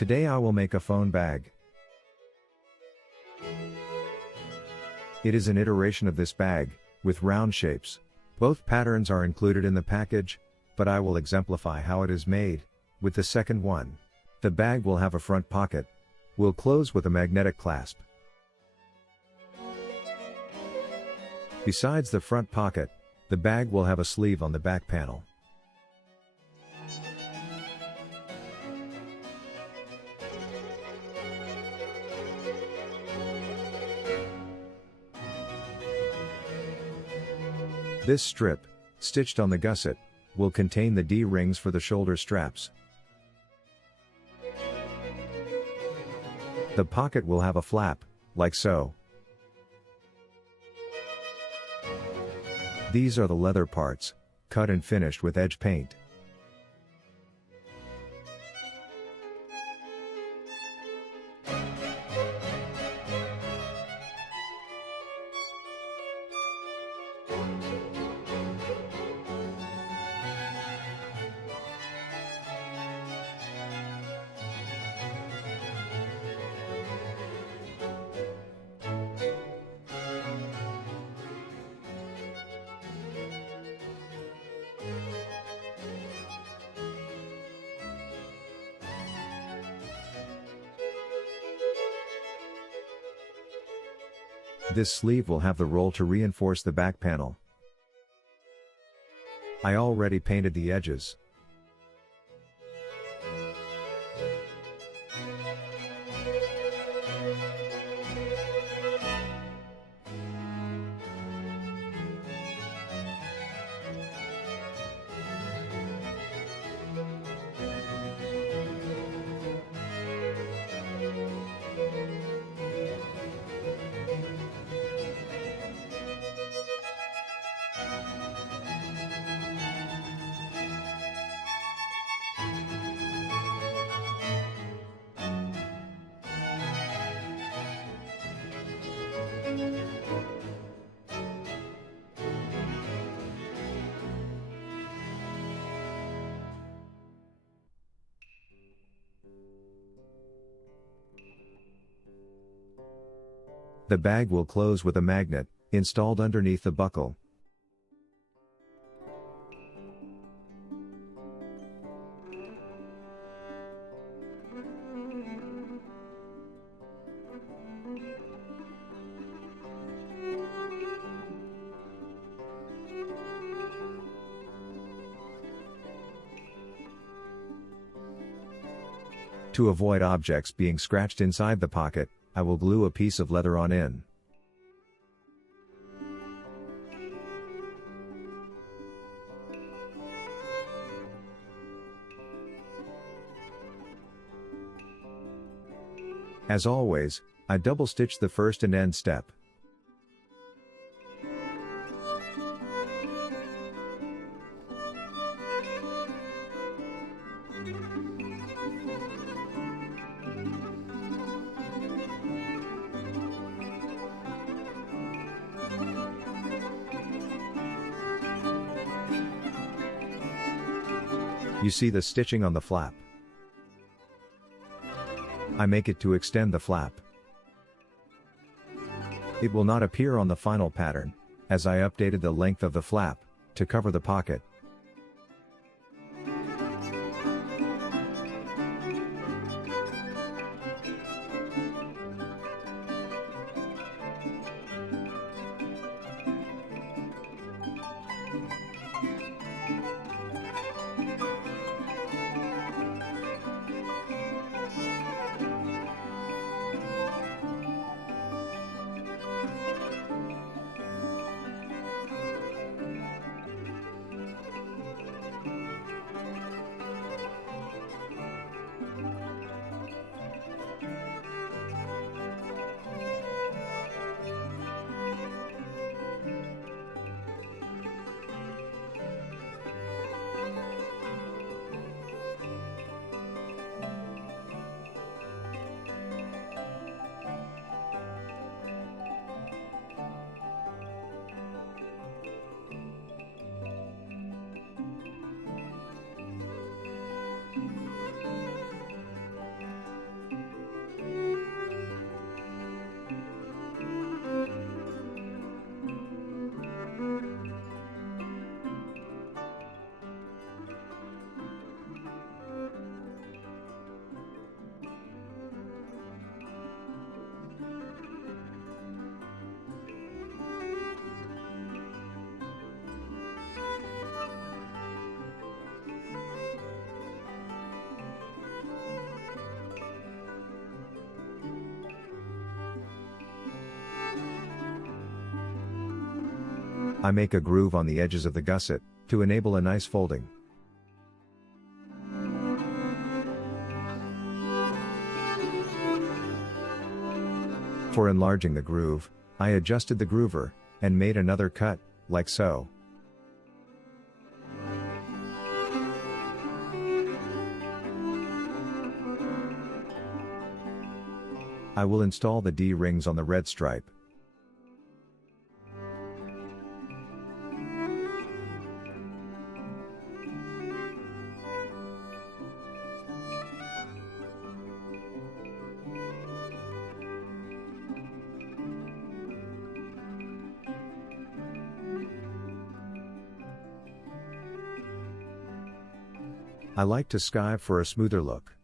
Today I will make a phone bag. It is an iteration of this bag, with round shapes. Both patterns are included in the package, but I will exemplify how it is made, with the second one. The bag will have a front pocket. Will close with a magnetic clasp. Besides the front pocket, the bag will have a sleeve on the back panel. This strip, stitched on the gusset, will contain the D-rings for the shoulder straps. The pocket will have a flap, like so. These are the leather parts, cut and finished with edge paint. This sleeve will have the roll to reinforce the back panel. I already painted the edges. The bag will close with a magnet, installed underneath the buckle. To avoid objects being scratched inside the pocket, I will glue a piece of leather on in. As always, I double stitch the first and end step. You see the stitching on the flap. I make it to extend the flap. It will not appear on the final pattern, as I updated the length of the flap, to cover the pocket. I make a groove on the edges of the gusset, to enable a nice folding. For enlarging the groove, I adjusted the groover, and made another cut, like so. I will install the D-rings on the red stripe. I like to skive for a smoother look.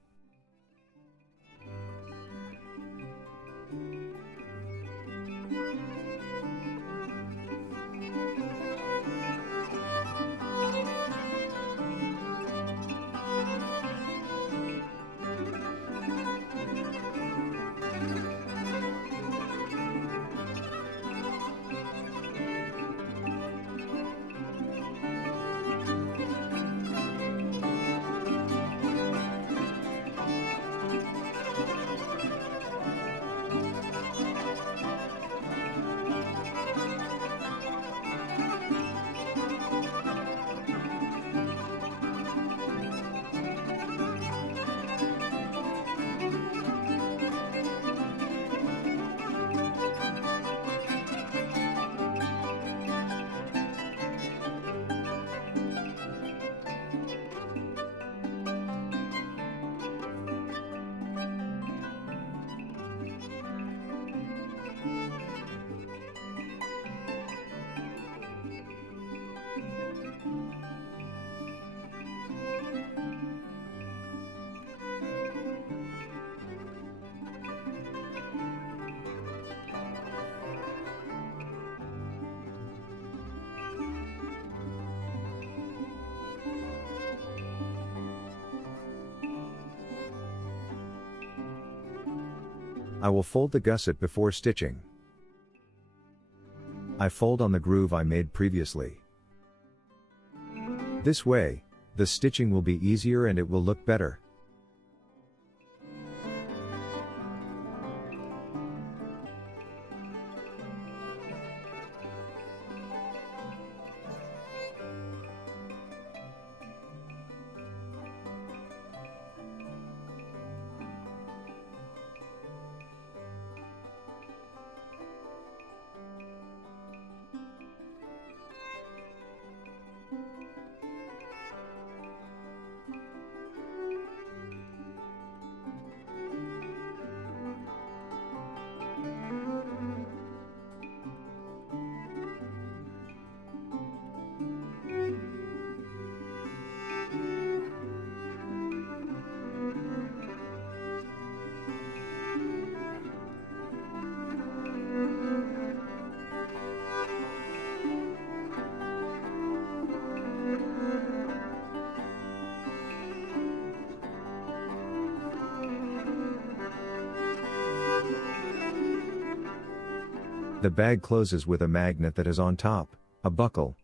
I will fold the gusset before stitching. I fold on the groove I made previously. This way, the stitching will be easier and it will look better. The bag closes with a magnet that is on top, a buckle.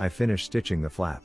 I finished stitching the flap.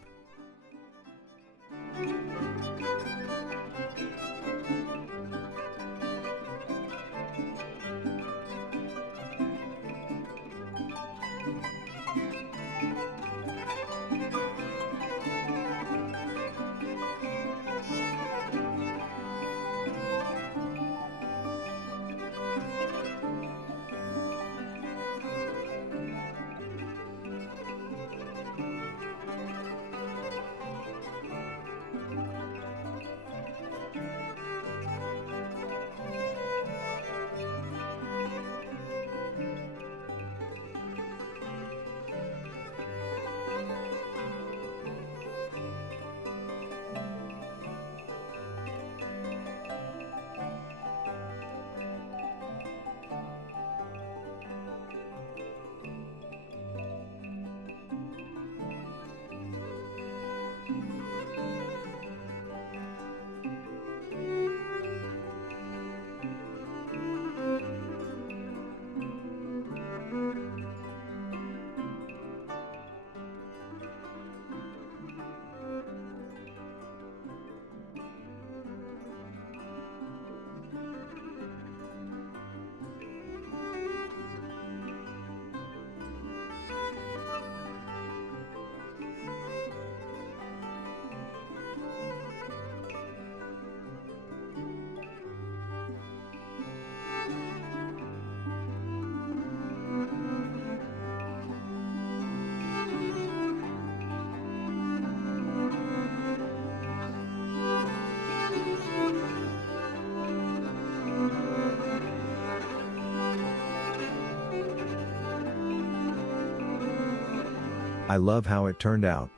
I love how it turned out.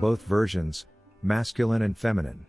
Both versions, masculine and feminine.